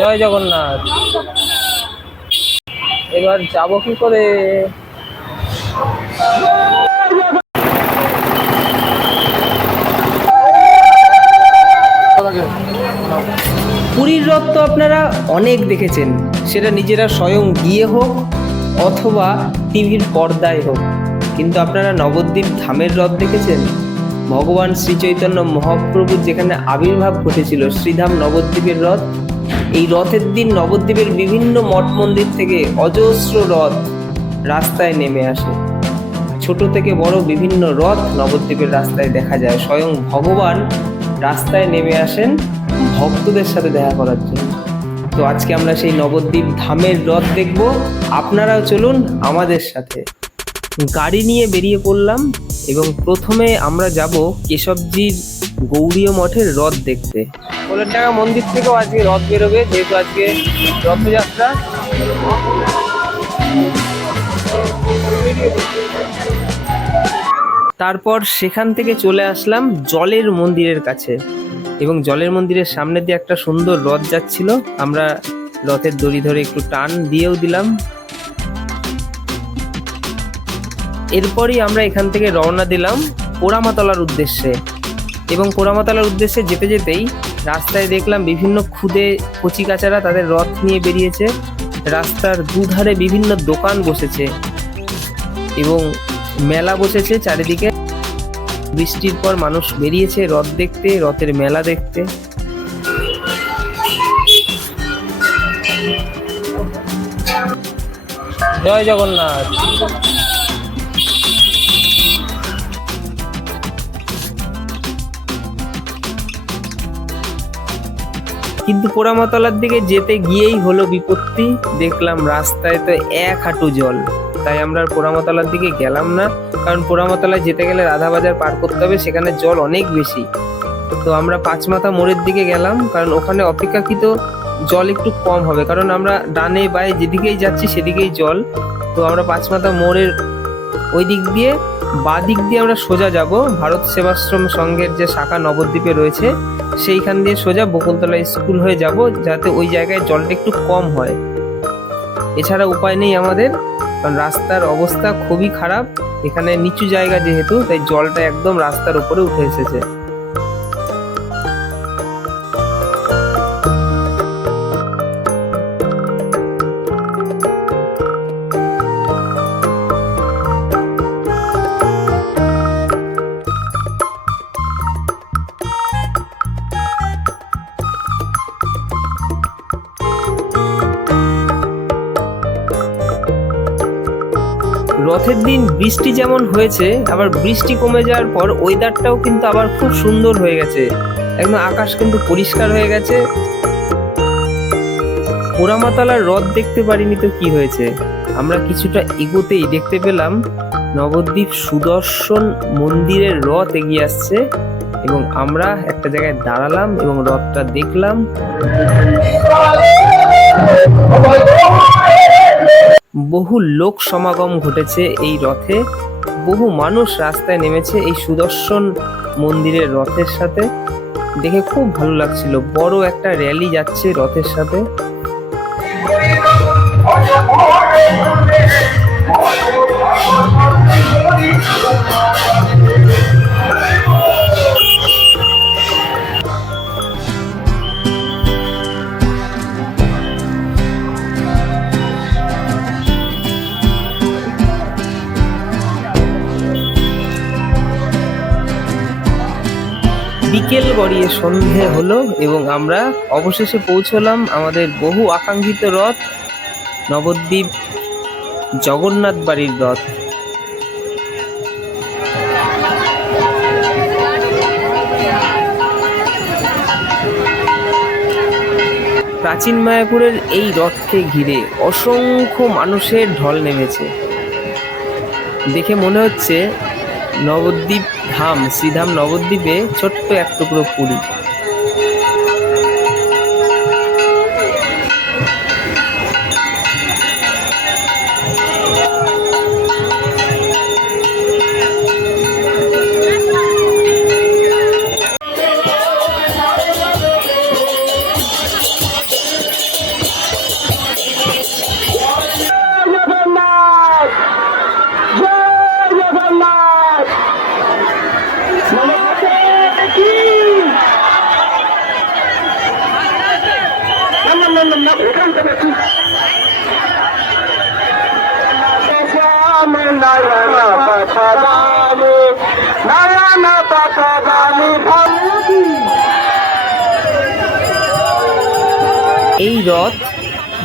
জয় জগন্নাথ। এবার যাব কি করে? পুরীর রথ তো আপনারা অনেক দেখেছেন। সেটা নিজেরা স্বয়ং গিয়ে হোক অথবা টিভির পর্দায় হোক। কিন্তু আপনারা নবদ্বীপ ধামের রথ দেখেছেন? ভগবান শ্রী চৈতন্য মহাপ্রভুর যেখানে আবির্ভাব ঘটেছিল শ্রীধাম নবদ্বীপের রথ, এই রথের দিন নবদ্বীপের বিভিন্ন মঠ মন্দির থেকে অজস্র রথ রাস্তায় নেমে আসে। ছোট থেকে বড় বিভিন্ন রথ নবদ্বীপের রাস্তায় দেখা যায়। স্বয়ং ভগবান রাস্তায় নেমে আসেন ভক্তদের সাথে দেখা করার জন্য। তো আজকে আমরা সেই নবদ্বীপ ধামের রথ দেখব। আপনারাও চলুন আমাদের সাথে। গাড়ি নিয়ে বেরিয়ে পড়লাম এবং প্রথমে আমরা যাব কেশবজির গৌরীয় মঠের রথ দেখতে। কোলেরডাঙ্গা মন্দির থেকেও আজকে রথ বেরোবে, যেহেতু আজকে রথযাত্রা। তারপর সেখান থেকে চলে আসলাম জলের মন্দিরের কাছে এবং জলের মন্দিরের সামনে দিয়ে একটা সুন্দর রথ যাচ্ছিল। আমরা রথের দড়ি ধরে একটু টান দিয়েও দিলাম। এরপরই আমরা এখান থেকে রওনা দিলাম পোড়ামাতলার উদ্দেশ্যে। এবং পোড়ামাতলার উদ্দেশ্যে যেতে যেতেই রাস্তায় দেখলাম বিভিন্ন খুদে কচিকাচারা তাদের রথ নিয়ে বেরিয়েছে। রাস্তার দুধারে বিভিন্ন দোকান বসেছে এবং মেলা বসেছে চারিদিকে। বৃষ্টির পর মানুষ বেরিয়েছে রথ দেখতে, রথের মেলা দেখতে। জয় জগন্নাথ। কিন্তু পোড়ামাতলার দিকে যেতে গিয়েই হলো বিপত্তি। দেখলাম রাস্তায় তো এক হাঁটু জল। তাই আমরা পোড়ামাতলার দিকে গেলাম না, কারণ পোড়ামাতলায় যেতে গেলে রাধা বাজার পার করতে হবে, সেখানে জল অনেক বেশি। তো আমরা পাঁচমাথা মোড়ের দিকে গেলাম, কারণ ওখানে অপেক্ষাকৃত জল একটু কম হবে, কারণ আমরা ডানে বায়ে যেদিকেই যাচ্ছি সেদিকেই জল। তো আমরা পাঁচমাথা মোড়ের ওই দিক দিয়ে বা দিক দিয়ে আমরা সোজা যাব। ভারত সেবাশ্রম সংঘের যে শাখা নবদ্বীপে রয়েছে, সেইখান দিয়ে সোজা বকুলতলা স্কুল হয়ে যাব, যাতে ওই জায়গায় জলটা একটু কম হয়। এছাড়া উপায় নেই আমাদের, কারণ রাস্তার অবস্থা খুবই খারাপ। এখানে নিচু জায়গা যেহেতু, তাই জলটা একদম রাস্তার উপরে উঠে এসেছে। দিন বৃষ্টি যেমন হয়েছে, আবার বৃষ্টি কমে যাওয়ার পর ওয়েদারটাও কিন্তু আবার খুব সুন্দর হয়ে গেছে। একদম আকাশ কিন্তু পরিষ্কার হয়ে গেছে। পোড়ামাতলার রথ দেখতে পারিনি তো কি হয়েছে। আমরা কিছুটা এগোতেই দেখতে পেলাম নবদ্বীপ সুদর্শন মন্দিরের রথ এগিয়ে আসছে এবং আমরা একটা জায়গায় দাঁড়ালাম এবং রথটা দেখলাম। বহু লোক সমাগম ঘটেছে এই রথে। বহু মানুষ রাস্তায় নেমেছে এই সুদর্শন মন্দিরের রথের সাথে। দেখে খুব ভালো লাগছিল। বড় একটা র্যালি যাচ্ছে রথের সাথে। বিকেল গড়িয়ে সন্ধে হলো এবং আমরা অবশেষে পৌঁছলাম আমাদের বহু আকাঙ্ক্ষিত রথ, নবদ্বীপ, জগন্নাথ বাড়ির রথ। প্রাচীন মায়াপুরের এই রথকে ঘিরে অসংখ্য মানুষের ঢল নেমেছে। দেখে মনে হচ্ছে নবদ্বীপ ধাম শ্রীধাম নবদ্বীপে ছোট্ট এক টুকরো পুরী। এই রথ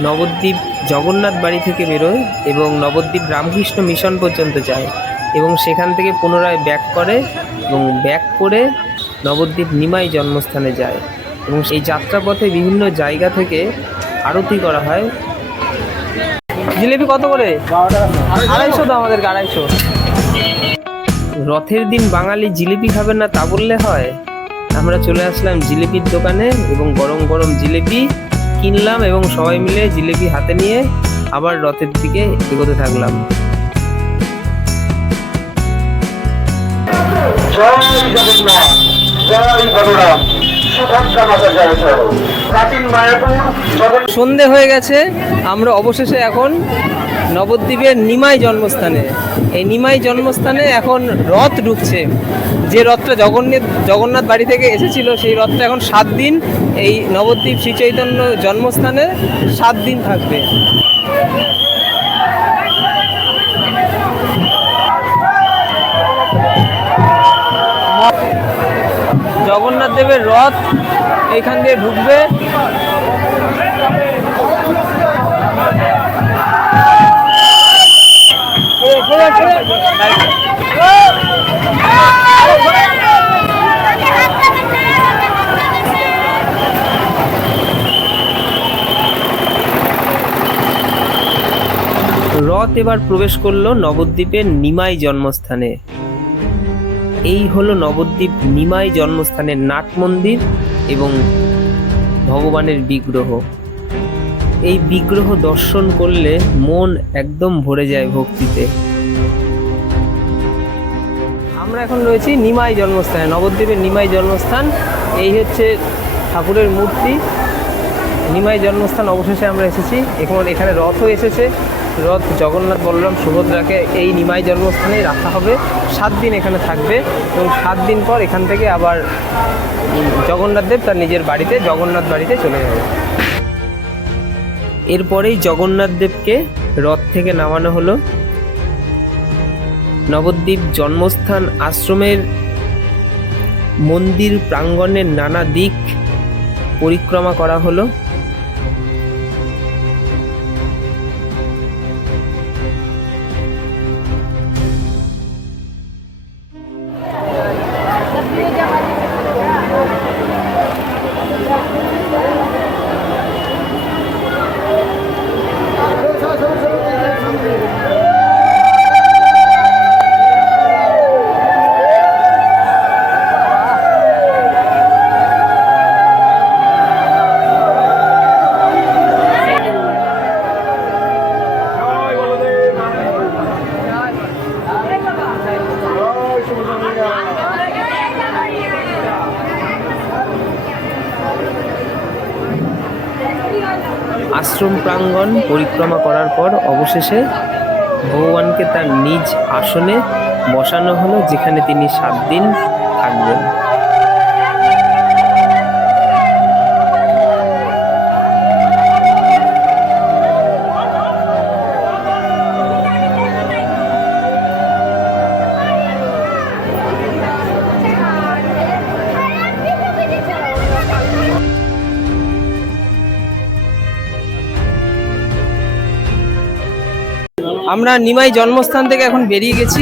নবদ্বীপ জগন্নাথ বাড়ি থেকে বেরোয় এবং নবদ্বীপ রামকৃষ্ণ মিশন পর্যন্ত যায় এবং সেখান থেকে পুনরায় ব্যাক করে এবং ব্যাক করে নবদ্বীপ নিমাই জন্মস্থানে যায় এবং সেই যাত্রাপথে বিভিন্ন জায়গা থেকে আরতি করা হয়। জিলেপি কত করে? আড়াইশো তো আমাদের আড়াইশো। রথের দিন বাঙালি জিলিপি খাবেন না তা বললে হয়। আমরা চলে আসলাম জিলিপির দোকানে এবং গরম গরম জিলিপি কিনলাম এবং সবাই মিলে জিলিপি হাতে নিয়ে আবার রথের দিকে এগোতে থাকলাম। জয় জগন্নাথ জয় বলরাম সন্ধে হয়ে গেছে, আমরা অবশেষে এখন নবদ্বীপের নিমাই জন্মস্থানে। এই নিমাই জন্মস্থানে এখন রথ ঢুকছে। যে রথটা জগন্নাথ জগন্নাথ বাড়ি থেকে এসেছিল, সেই রথটা এখন সাত দিন এই নবদ্বীপ শ্রীচৈতন্য জন্মস্থানে সাত দিন থাকবে। জগন্নাথ দেবের রথ এইখান দিয়ে ঢুকবে। রথ এবার প্রবেশ করল নবদ্বীপের নিমাই জন্মস্থানে। এই হলো নবদ্বীপ নিমাই জন্মস্থানের নাট মন্দির এবং ভগবানের বিগ্রহ। এই বিগ্রহ দর্শন করলে মন একদম ভরে যায় ভক্তিতে। আমরা এখন রয়েছি নিমাই জন্মস্থানে, নবদ্বীপের নিমাই জন্মস্থান। এই হচ্ছে ঠাকুরের মূর্তি। নিমাই জন্মস্থান অবশেষে আমরা এসেছি। এখন এখানে রথও এসেছে। রথ জগন্নাথ বলরাম সুভদ্রাকে এই নিমাই জন্মস্থানে রাখা হবে। সাত দিন এখানে থাকবে এবং সাত দিন পর এখান থেকে আবার উম, জগন্নাথ দেব তার নিজের বাড়িতে জগন্নাথ বাড়িতে চলে যাবে। এরপরেই জগন্নাথ দেবকে রথ থেকে নামানো হলো। নবদ্বীপ জন্মস্থান আশ্রমের মন্দির প্রাঙ্গণের নানা দিক পরিক্রমা করা হলো। আশ্রম প্রাঙ্গণ পরিক্রমা করার পর অবশেষে ভগবানকে তার নিজ আসনে বসানো হলো, যেখানে তিনি সাত দিন থাকবেন। আমরা নিমাই জন্মস্থান থেকে এখন বেরিয়ে গেছি।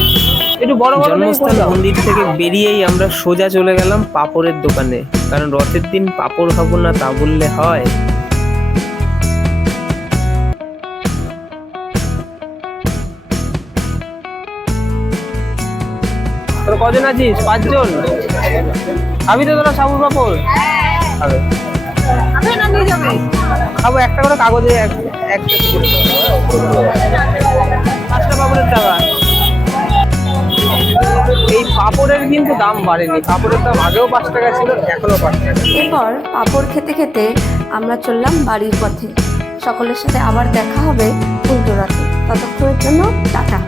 একটু বড় জন্মস্থান মন্দির থেকে বেরিয়েই আমরা সোজা চলে গেলাম পাপড়ের দোকানে। কারণ রথের দিন পাপড় খাব না তা বললে হয়। তোরা কজন আছিস? পাঁচজন? খাবি তো তোরা সাবুর পাপড়? খাবে খাব একটা করে কাগজে এক- একটা পাপড়ের কিন্তু দাম বাড়েনি। পাপড়ের দাম আগেও পাঁচ টাকা ছিল এখনও পাঁচ টাকা। এরপর পাপড় খেতে খেতে আমরা চললাম বাড়ির পথে। সকলের সাথে আবার দেখা হবে উল্টো রাতে। ততক্ষণের জন্য টাটা।